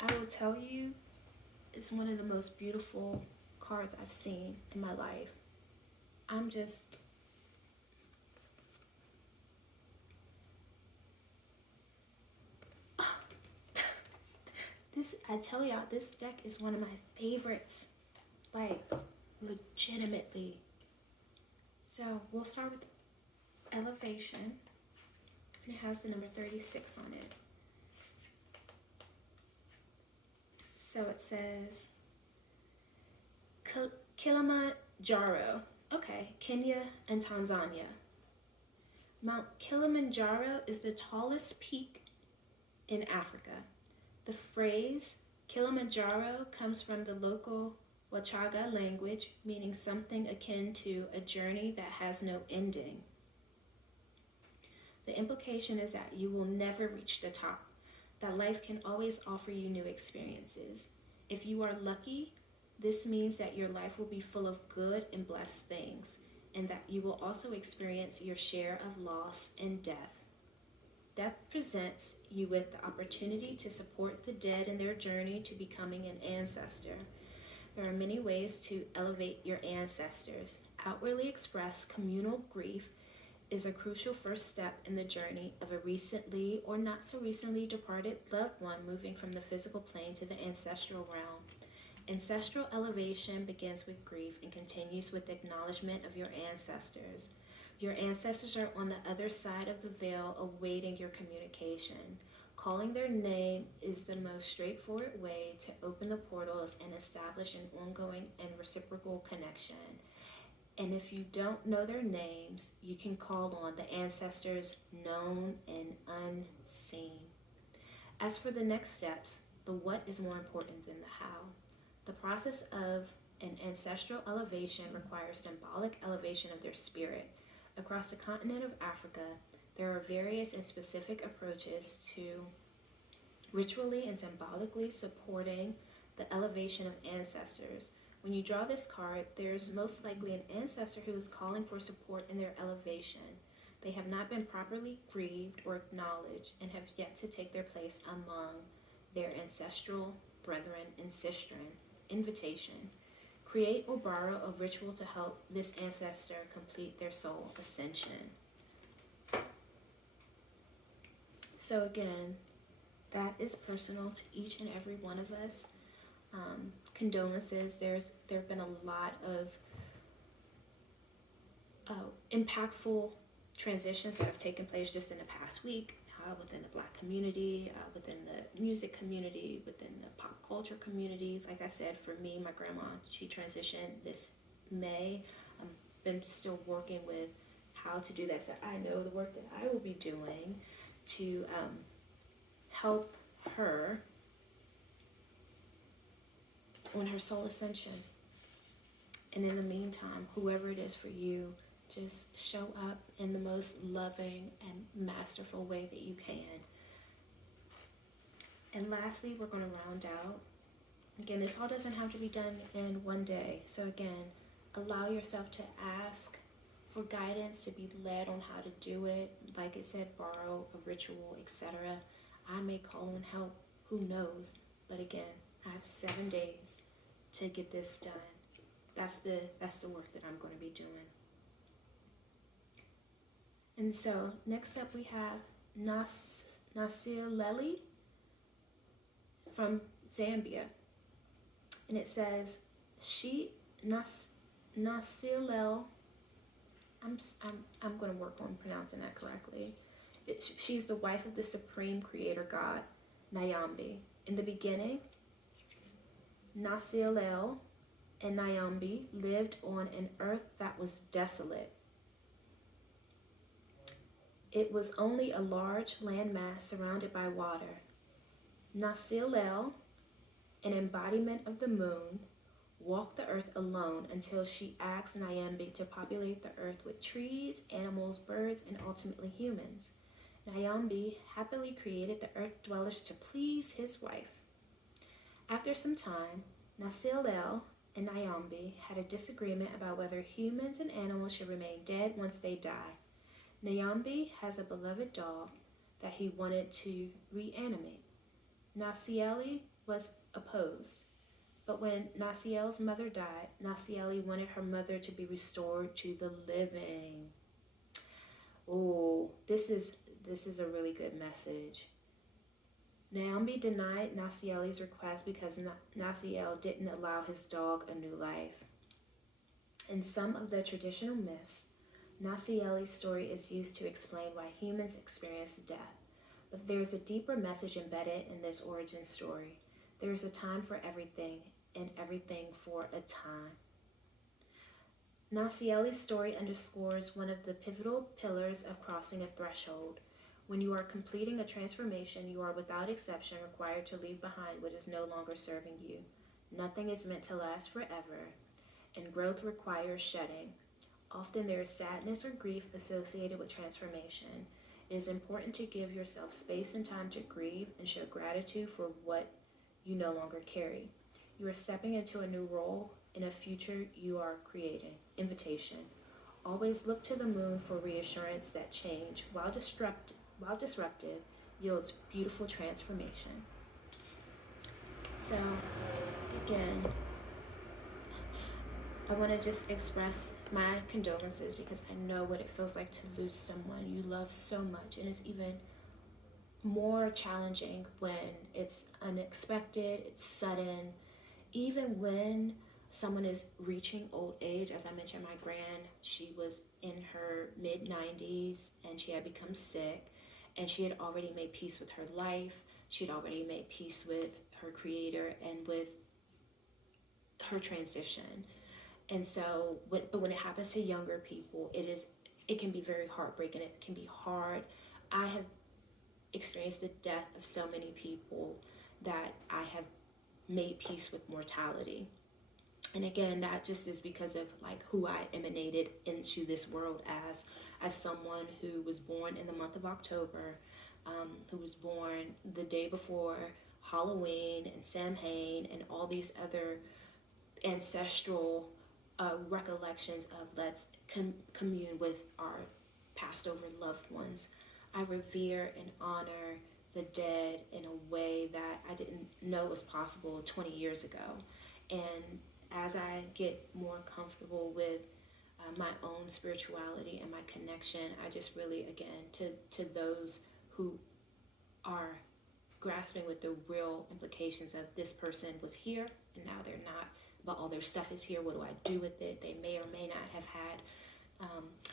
I will tell you, it's one of the most beautiful cards I've seen in my life. I'm just... I tell y'all, this deck is one of my favorites. Like, legitimately. So, we'll start with elevation. And it has the number 36 on it. So it says Kilimanjaro. Okay, Kenya and Tanzania. Mount Kilimanjaro is the tallest peak in Africa. The phrase Kilimanjaro comes from the local Wachaga language, meaning something akin to a journey that has no ending. The implication is that you will never reach the top, that life can always offer you new experiences. If you are lucky, This means that your life will be full of good and blessed things, and that you will also experience your share of loss and death. Death presents you with the opportunity to support the dead in their journey to becoming an ancestor. There are many ways to elevate your ancestors. Outwardly expressed communal grief is a crucial first step in the journey of a recently or not so recently departed loved one moving from the physical plane to the ancestral realm. Ancestral elevation begins with grief and continues with acknowledgement of your ancestors. Your ancestors are on the other side of the veil awaiting your communication. Calling their name is the most straightforward way to open the portals and establish an ongoing and reciprocal connection. And if you don't know their names, you can call on the ancestors known and unseen. As for the next steps, the what is more important than the how. The process of an ancestral elevation requires symbolic elevation of their spirit. Across the continent of Africa, there are various and specific approaches to ritually and symbolically supporting the elevation of ancestors. When you draw this card, there's most likely an ancestor who is calling for support in their elevation. They have not been properly grieved or acknowledged and have yet to take their place among their ancestral brethren and sistren. Invitation. Create or borrow a ritual to help this ancestor complete their soul ascension. So again, that is personal to each and every one of us. Condolences. There have been a lot of impactful transitions that have taken place just in the past week within the Black community, within the music community, within the pop culture community. Like I said, for me, my grandma, she transitioned this May. I've been still working with how to do that. So I know the work that I will be doing to help her on her soul ascension. And in the meantime, whoever it is for you, just show up in the most loving and masterful way that you can. And lastly, we're going to round out. Again, this all doesn't have to be done in one day. So again, allow yourself to ask for guidance, to be led on how to do it. Like I said, borrow a ritual, etc. I may call on help, who knows? But again, I have 7 days to get this done. That's the work that I'm going to be doing. And so next up we have Nasileli from Zambia. And it says, Nasilel, I'm going to work on pronouncing that correctly. She's the wife of the supreme creator god, Nyambi. In the beginning, Nasilel and Nyambi lived on an earth that was desolate. It was only a large landmass surrounded by water. Nasilel, an embodiment of the moon, walked the earth alone until she asked Nyambi to populate the earth with trees, animals, birds, and ultimately humans. Nyambi happily created the earth dwellers to please his wife. After some time, Nasilel and Nyambi had a disagreement about whether humans and animals should remain dead once they die. Nyambi has a beloved dog that he wanted to reanimate. Nasieli was opposed, but when Nasiel's mother died, Nasieli wanted her mother to be restored to the living. Oh, this is a really good message. Nyambi denied Nasieli's request because Nasiel didn't allow his dog a new life. In some of the traditional myths, Nasieli's story is used to explain why humans experience death, but there is a deeper message embedded in this origin story. There is a time for everything, and everything for a time. Nasieli's story underscores one of the pivotal pillars of crossing a threshold. When you are completing a transformation, you are without exception required to leave behind what is no longer serving you. Nothing is meant to last forever, and growth requires shedding. Often there is sadness or grief associated with transformation. It is important to give yourself space and time to grieve and show gratitude for what you no longer carry. You are stepping into a new role in a future you are creating. Invitation. Always look to the moon for reassurance that change, while disruptive, yields beautiful transformation. So, again, I want to just express my condolences because I know what it feels like to lose someone you love so much, and it's even more challenging when it's unexpected, it's sudden. Even when someone is reaching old age, as I mentioned, my gran, she was in her mid-90s and she had become sick, and she had already made peace with her life. She had already made peace with her creator and with her transition. And so, but when it happens to younger people, it can be very heartbreaking. It can be hard. I have experienced the death of so many people that I have made peace with mortality. And again, that just is because of like who I emanated into this world as someone who was born in the month of October, who was born the day before Halloween and Samhain and all these other ancestral recollections of let's commune with our passed over loved ones. I revere and honor the dead in a way that I didn't know was possible 20 years ago. And as I get more comfortable with my own spirituality and my connection, I just really, again, to those who are grasping with the real implications of this person was here and now they're not, but all their stuff is here. What do I do with it? They may or may not have had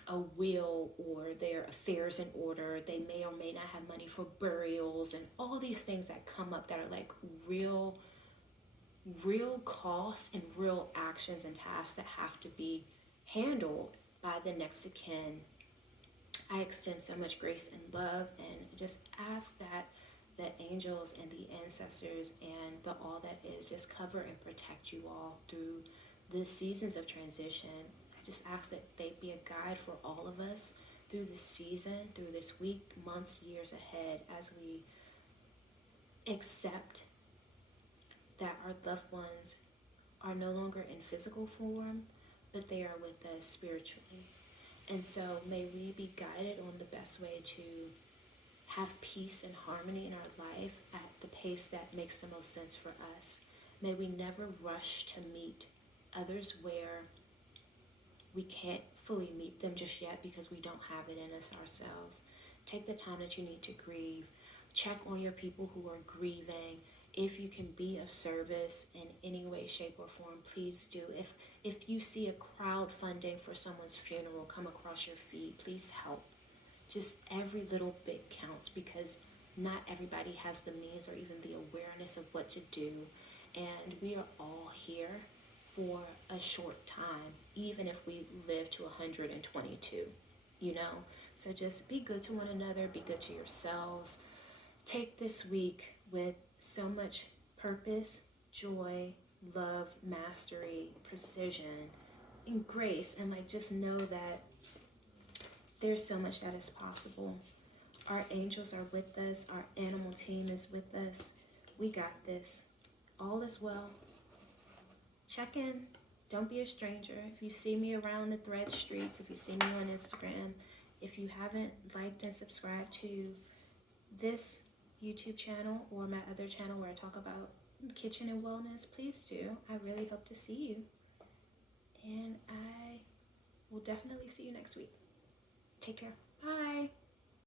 a will or their affairs in order. They may or may not have money for burials and all these things that come up that are like real costs and real actions and tasks that have to be handled by the next of kin. I extend so much grace and love and just ask that the angels and the ancestors and the all that is just cover and protect you all through the seasons of transition. I just ask that they be a guide for all of us through this season, through this week, months, years ahead, as we accept that our loved ones are no longer in physical form, but they are with us spiritually. And so may we be guided on the best way to have peace and harmony in our life at the pace that makes the most sense for us. May we never rush to meet others where we can't fully meet them just yet because we don't have it in us ourselves. Take the time that you need to grieve. Check on your people who are grieving. If you can be of service in any way, shape, or form, please do. If you see a crowdfunding for someone's funeral come across your feed, please help. Just every little bit counts because not everybody has the means or even the awareness of what to do. And we are all here for a short time, even if we live to 122, you know? So just be good to one another, be good to yourselves. Take this week with so much purpose, joy, love, mastery, precision, and grace, and like just know that there's so much that is possible. Our angels are with us. Our animal team is with us. We got this. All is well. Check in. Don't be a stranger. If you see me around the Thread streets, if you see me on Instagram, if you haven't liked and subscribed to this YouTube channel or my other channel where I talk about kitchen and wellness, please do. I really hope to see you. And I will definitely see you next week. Take care. Bye.